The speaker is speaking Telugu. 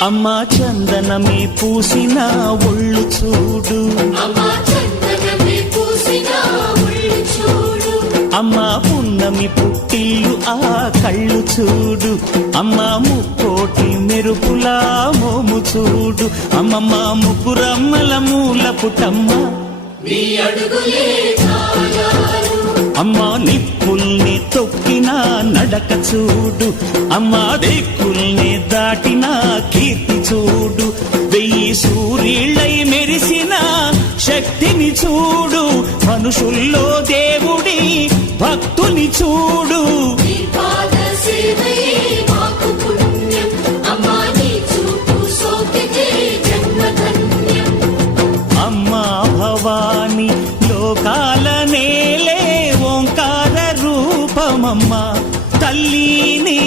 అమ్మా చందనమే పూసిన ఒళ్ళు చూడు, అమ్మా పున్నమి పుట్టిల్లు ఆ కళ్ళు చూడు, అమ్మా ముక్కోటి మెరుపులా మోము చూడు, అమ్మమ్మ ముగ్గురమ్మల మూల పుటమ్మ అమ్మా నిప్పుల్ని తొక్కిన నడక చూడు, అమ్మా దిక్కుల్ని దాటిన కీర్తి చూడు, 1000 సూర్యుళ్ళై మెరిసిన శక్తిని చూడు, మనుషుల్లో దేవుడి భక్తుని చూడు.